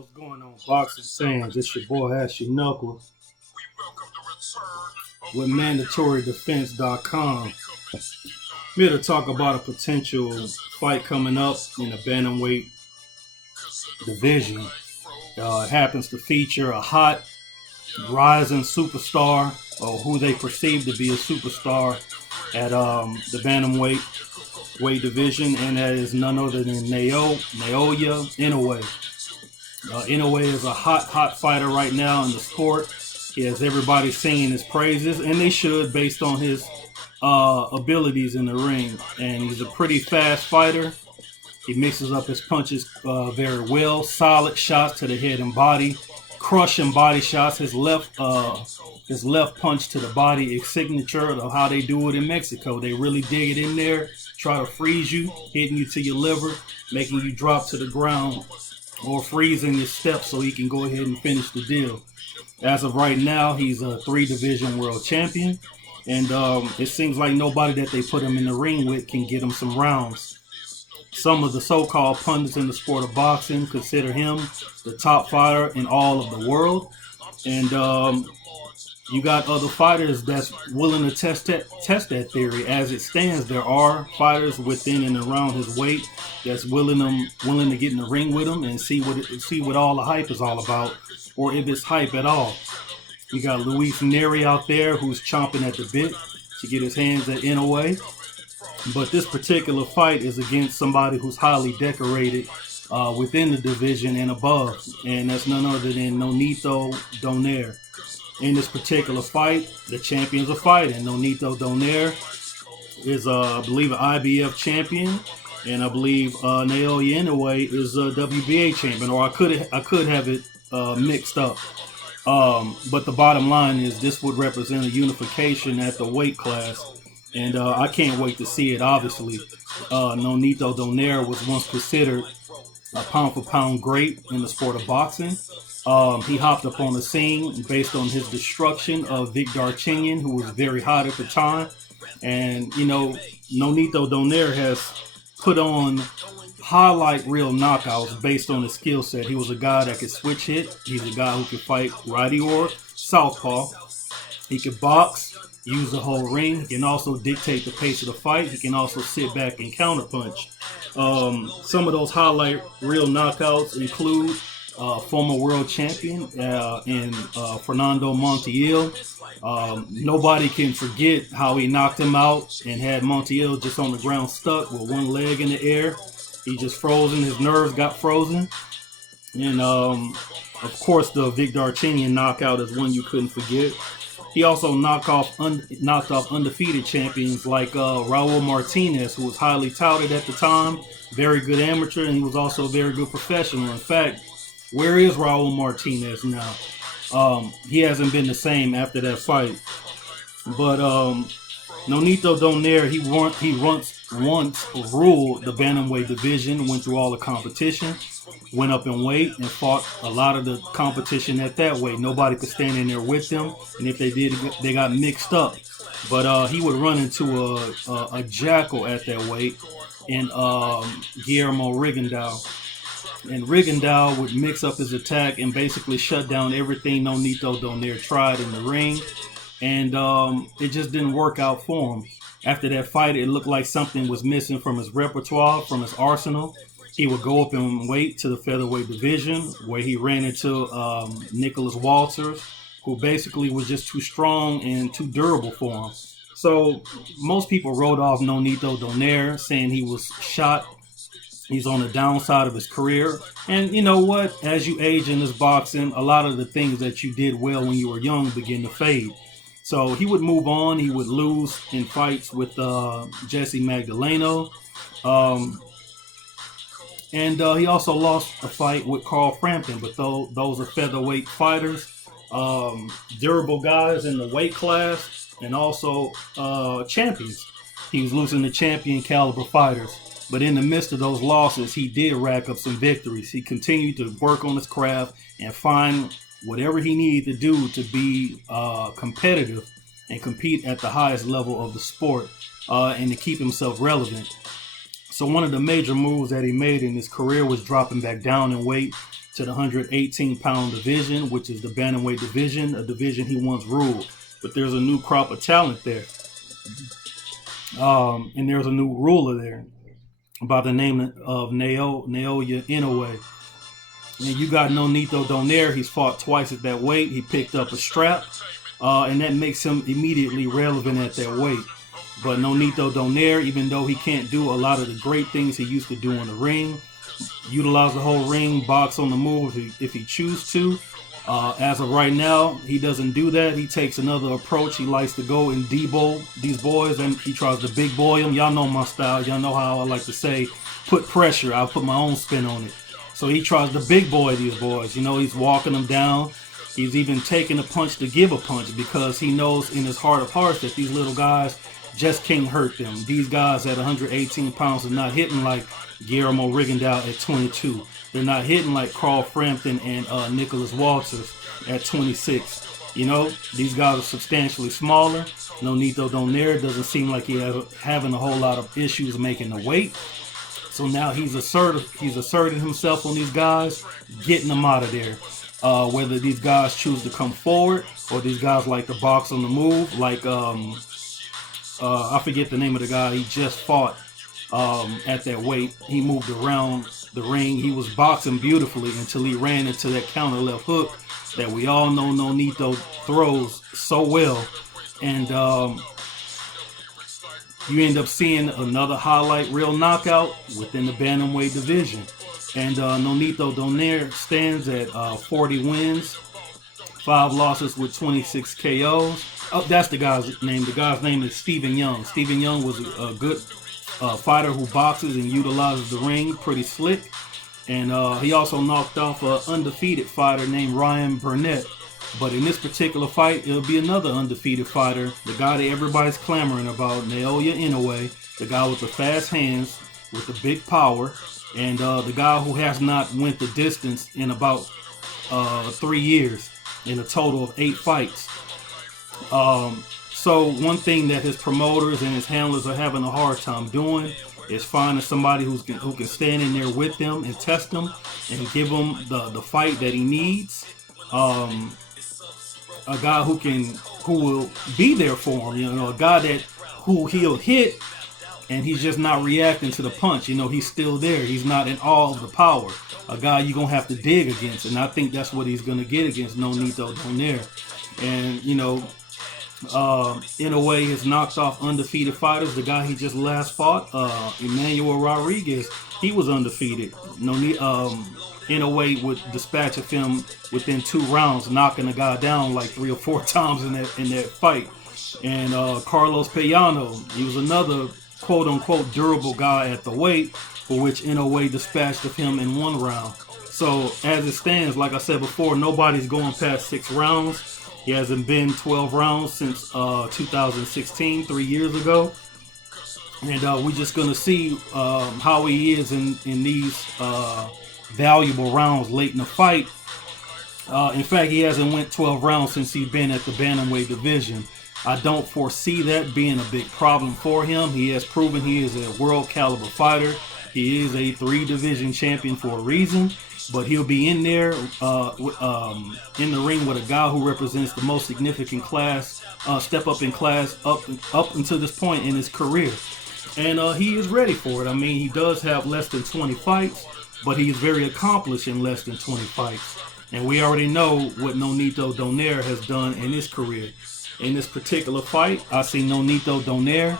What's going on, boxing fans? It's your boy Ashy Knuckles with MandatoryDefense.com. I'm here to talk about a potential fight coming up in the bantamweight division. It happens to feature a hot, rising superstar, or who they perceive to be a superstar at the bantamweight weight division, and that is none other than Naoya Inoue. Inoue is a hot fighter right now in the sport. He has everybody singing his praises, and they should, based on his abilities in the ring. And he's a pretty fast fighter. He mixes up his punches very well. Solid shots to the head and body, crushing body shots. His left punch to the body is signature of how they do it in Mexico. They really dig it in there, try to freeze you, hitting you to your liver, making you drop to the ground, or freezing your steps so he can go ahead and finish the deal. As of right now, he's a 3-division world champion, and it seems like nobody that they put him in the ring with can get him some rounds. Some of the so-called pundits in the sport of boxing consider him the top fighter in all of the world, and you got other fighters that's willing to test that theory. As it stands, there are fighters within and around his weight that's willing to get in the ring with him and see what all the hype is all about, or if it's hype at all. You got Luis Neri out there who's chomping at the bit to get his hands at Inoue. But this particular fight is against somebody who's highly decorated within the division and above, and that's none other than Nonito Donaire. In this particular fight, the champions are fighting. Nonito Donaire is, I believe, an IBF champion, and I believe Naoya Inoue is a WBA champion, or I could have it mixed up. But the bottom line is this would represent a unification at the weight class, and I can't wait to see it. Obviously, Nonito Donaire was once considered a pound-for-pound great in the sport of boxing. He hopped up on the scene based on his destruction of Vic Darchinyan, who was very hot at the time. And, Nonito Donaire has put on highlight reel knockouts based on his skill set. He was a guy that could switch hit. He's a guy who could fight righty or southpaw. He could box, use the whole ring. He can also dictate the pace of the fight. He can also sit back and counterpunch. Some of those highlight reel knockouts include former world champion in Fernando Montiel. Nobody can forget how he knocked him out and had Montiel just on the ground stuck with one leg in the air. He just frozen. His nerves got frozen. And, of course, the Vic Darchinyan knockout is one you couldn't forget. He also knocked off undefeated champions like Raul Martinez, who was highly touted at the time. Very good amateur, and he was also a very good professional. In fact, where is Raul Martinez now? He hasn't been the same after that fight. But Nonito Donaire, he once ruled the bantamweight division, went through all the competition, went up in weight, and fought a lot of the competition at that weight. Nobody could stand in there with them, and if they did, they got mixed up. But he would run into a jackal at that weight in Guillermo Rigondeaux. And Rigondeaux would mix up his attack and basically shut down everything Nonito Donaire tried in the ring. And it just didn't work out for him. After that fight, it looked like something was missing from his repertoire, from his arsenal. He would go up in weight to the featherweight division, where he ran into Nicholas Walters, who basically was just too strong and too durable for him. So most people wrote off Nonito Donaire, saying he was shot. He's on the downside of his career. And you know what? As you age in this boxing, a lot of the things that you did well when you were young begin to fade. So he would move on. He would lose in fights with Jesse Magdaleno. And he also lost a fight with Carl Frampton. But those are featherweight fighters, durable guys in the weight class, and also champions. He was losing to champion caliber fighters. But in the midst of those losses, he did rack up some victories. He continued to work on his craft and find whatever he needed to do to be competitive and compete at the highest level of the sport and to keep himself relevant. So one of the major moves that he made in his career was dropping back down in weight to the 118-pound division, which is the bantamweight division, a division he once ruled. But there's a new crop of talent there. And there's a new ruler there by the name of Naoya Inoue. And you got Nonito Donaire. He's fought twice at that weight. He picked up a strap, and that makes him immediately relevant at that weight. But Nonito Donaire, even though he can't do a lot of the great things he used to do in the ring, utilize the whole ring, box on the move if he chooses to. As of right now, he doesn't do that. He takes another approach. He likes to go and debo these boys, and he tries to big boy them. Y'all know my style. Y'all know how I like to say, put pressure. I'll put my own spin on it. So he tries to big boy these boys. You know, he's walking them down. He's even taking a punch to give a punch because he knows in his heart of hearts that these little guys just can't hurt them. These guys at 118 pounds are not hitting like Guillermo Rigondeaux at 22. They're not hitting like Carl Frampton and Nicholas Walters at 26. You know, these guys are substantially smaller. Nonito Donaire doesn't seem like he's having a whole lot of issues making the weight. So now he's asserted himself on these guys, getting them out of there. Whether these guys choose to come forward or these guys like to box on the move, like I forget the name of the guy he just fought at that weight. He moved around the ring. He was boxing beautifully until he ran into that counter left hook that we all know Nonito throws so well. And you end up seeing another highlight reel knockout within the bantamweight division. And Nonito Donaire stands at 40 wins, 5 losses with 26 KOs. Oh, that's the guy's name. The guy's name is Stephen Young. Stephen Young was a good fighter who boxes and utilizes the ring pretty slick. And he also knocked off an undefeated fighter named Ryan Burnett. But in this particular fight, it'll be another undefeated fighter, the guy that everybody's clamoring about, Naoya Inoue, the guy with the fast hands, with the big power, and the guy who has not went the distance in about 3 years, in a total of 8 fights. So one thing that his promoters and his handlers are having a hard time doing is finding somebody who can stand in there with them and test them and give him the fight that he needs. A guy who will be there for him, you know, a guy who he'll hit and he's just not reacting to the punch. You know, he's still there. He's not in awe of the power. A guy you're going to have to dig against. And I think that's what he's going to get against Nonito Donaire. And, you know, Inoue has knocked off undefeated fighters. The guy he just last fought, Emmanuel Rodriguez, he was undefeated. Inoue would dispatch of him within 2 rounds, knocking the guy down like 3 or 4 times in that fight. And Carlos Payano, he was another quote-unquote durable guy at the weight, for which Inoue dispatched of him in 1 round. So as it stands, like I said before, nobody's going past 6 rounds. He hasn't been 12 rounds since 2016, 3 years ago. And we're just going to see how he is in these valuable rounds late in the fight. In fact, he hasn't went 12 rounds since he's been at the bantamweight division. I don't foresee that being a big problem for him. He has proven he is a world caliber fighter. He is a 3-division champion for a reason. But he'll be in there in the ring with a guy who represents the most significant class, step up in class up until this point in his career. And he is ready for it. I mean, he does have less than 20 fights, but he is very accomplished in less than 20 fights. And we already know what Nonito Donaire has done in his career. In this particular fight, I see Nonito Donaire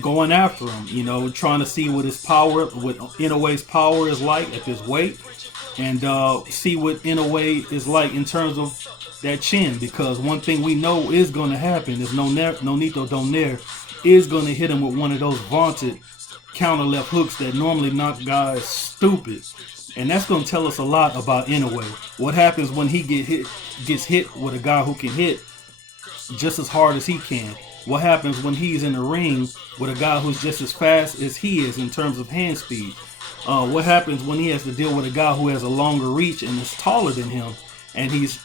going after him, you know, trying to see what his power, what Inoue's power is like at this weight, and see what Inoue is like in terms of that chin, because one thing we know is going to happen is Nonito Donaire is going to hit him with one of those vaunted counter left hooks that normally knock guys stupid. And that's going to tell us a lot about Inoue. What happens when he gets hit with a guy who can hit just as hard as he can? What happens when he's in the ring with a guy who's just as fast as he is in terms of hand speed? What happens when he has to deal with a guy who has a longer reach and is taller than him, and he's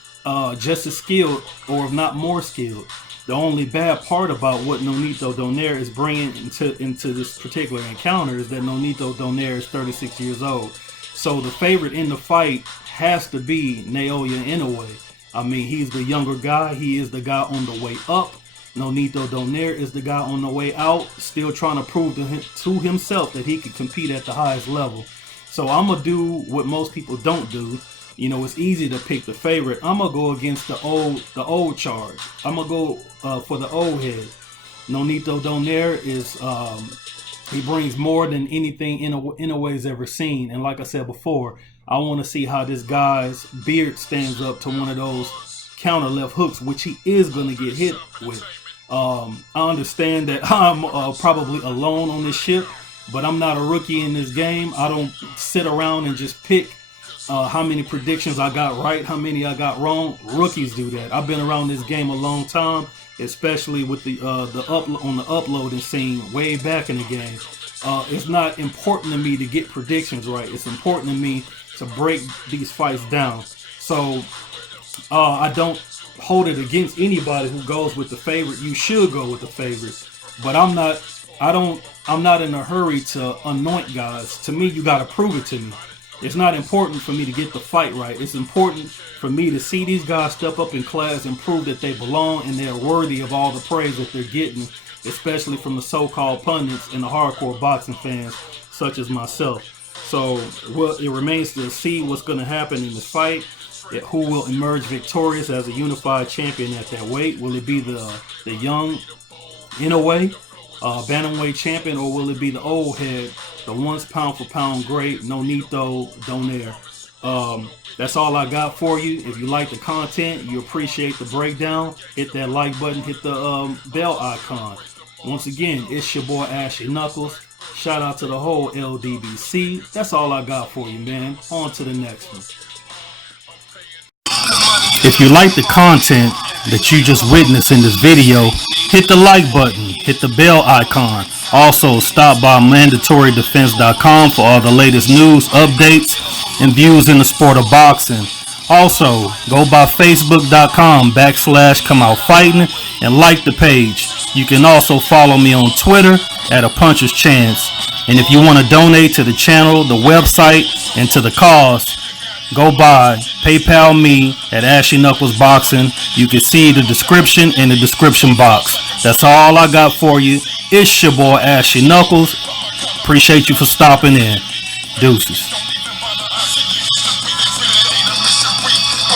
just as skilled, or if not more skilled? The only bad part about what Nonito Donaire is bringing into this particular encounter is that Nonito Donaire is 36 years old. So the favorite in the fight has to be Naoya Inoue. I mean, he's the younger guy. He is the guy on the way up. Nonito Donaire is the guy on the way out, still trying to prove to himself that he can compete at the highest level. So I'm going to do what most people don't do. You know, it's easy to pick the favorite. I'm going to go against the old charge. I'm going to go for the old head. Nonito Donaire is, he brings more than anything Inoue's ever seen. And like I said before, I want to see how this guy's beard stands up to one of those counter left hooks, which he is going to get hit with. I understand that I'm probably alone on this ship, but I'm not a rookie in this game. I don't sit around and just pick how many predictions I got right, how many I got wrong. Rookies do that. I've been around this game a long time, especially with the uploading scene way back in the game. It's not important to me to get predictions right. It's important to me to break these fights down. So I don't hold it against anybody who goes with the favorite. You should go with the favorite, but I'm not in a hurry to anoint guys. To me, you got to prove it to me. It's not important for me to get the fight right. It's important for me to see these guys step up in class and prove that they belong and they're worthy of all the praise that they're getting, especially from the so-called pundits and the hardcore boxing fans such as myself. So it remains to see what's going to happen in this fight. Who will emerge victorious as a unified champion at that weight? Will it be the young Inoue, bantamweight champion, or will it be the old head, the once pound for pound great Nonito Donaire? That's all I got for you. If you like the content, you appreciate the breakdown, hit that like button, hit the bell icon. Once again, it's your boy Ashy Knuckles. Shout out to the whole LDBC. That's all I got for you, man. On to the next one. If you like the content that you just witnessed in this video, hit the like button, hit the bell icon. Also, stop by MandatoryDefense.com for all the latest news, updates, and views in the sport of boxing. Also, go by Facebook.com/ComeOutFighting and like the page. You can also follow me on Twitter at A Puncher's Chance. And if you want to donate to the channel, the website, and to the cause, go by PayPal me at Ashy Knuckles Boxing. You can see the description in the description box. That's all I got for you. It's your boy Ashy Knuckles. Appreciate you for stopping in. Deuces.